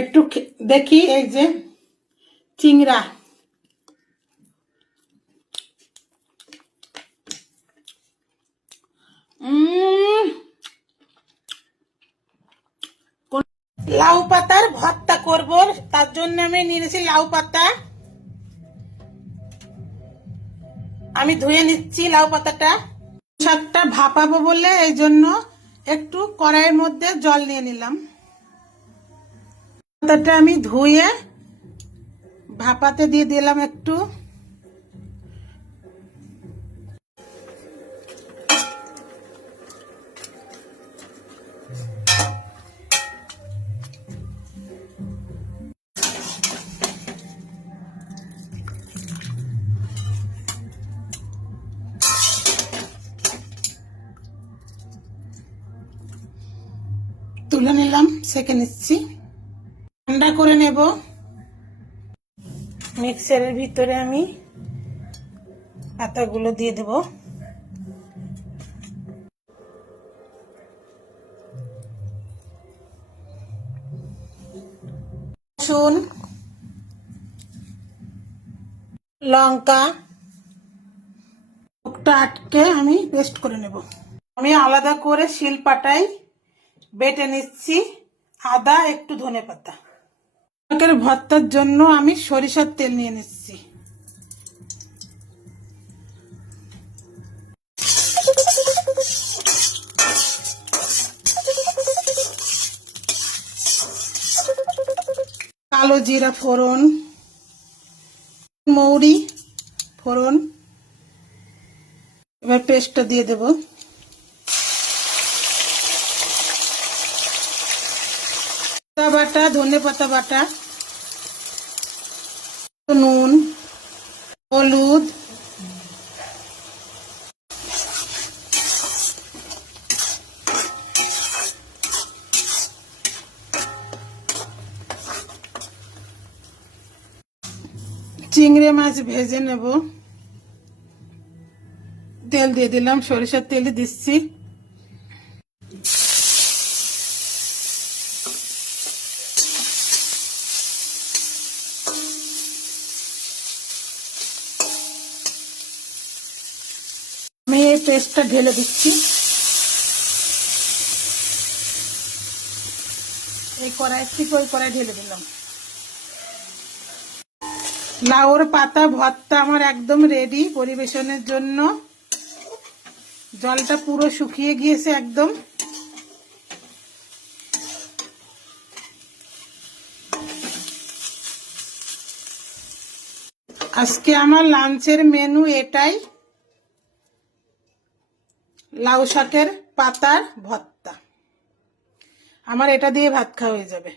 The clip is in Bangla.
একটু দেখি এই যে চিংড়া, লাউ পাতার ভর্তা করব, তার জন্য আমি নিয়েছি লাউ পাতা। আমি ধুয়ে নিচ্ছি লাউ পাতাটা। শাকটা ভাপাবো বলে এই জন্য একটু কড়াইয়ের মধ্যে জল নিয়ে নিলাম। পাতাটা আমি ধুয়ে ভাপাতে দিয়ে দিলাম একটু। তুলে নিলাম, সেঁকে নিচ্ছি, ঠান্ডা করে নেব। মিক্সারের ভিতরে আমি পাতাগুলো দিয়ে দেব। রসুন, লঙ্কা ওটা আটকে আমি পেস্ট করে নেব। আমি আলাদা করে শিলপাটায় বেটে নিচ্ছি আদা, একটু ধনেপাতা। শাকের ভর্তার জন্য আমি সরিষার তেল নিয়ে নিচ্ছি। কালো জিরা ফোড়ন, মৌরি ফোড়ন, এবার পেস্টটা দিয়ে দেব। বাটা, ধনে পাতা বাটা, নুন, হলুদ, চিংড়ি মাছ ভেজে নেব। তেল দিয়ে দিলাম, সরিষার তেল দিচ্ছি। আমি এই পেস্টটা ঢেলে দিচ্ছি। এই কড়াই থেকে ওই কড়াই ঢেলে দিলাম। লাউর পাতা ভর্তা আমার একদম রেডি পরিবেশনের জন্য। জলটা পুরো শুকিয়ে গিয়েছে একদম। আজকে আমার লাঞ্চের মেনু এটাই, লাউ শাকের পাতার ভর্তা। আমার এটা দিয়ে ভাত খাওয়া হয়ে যাবে।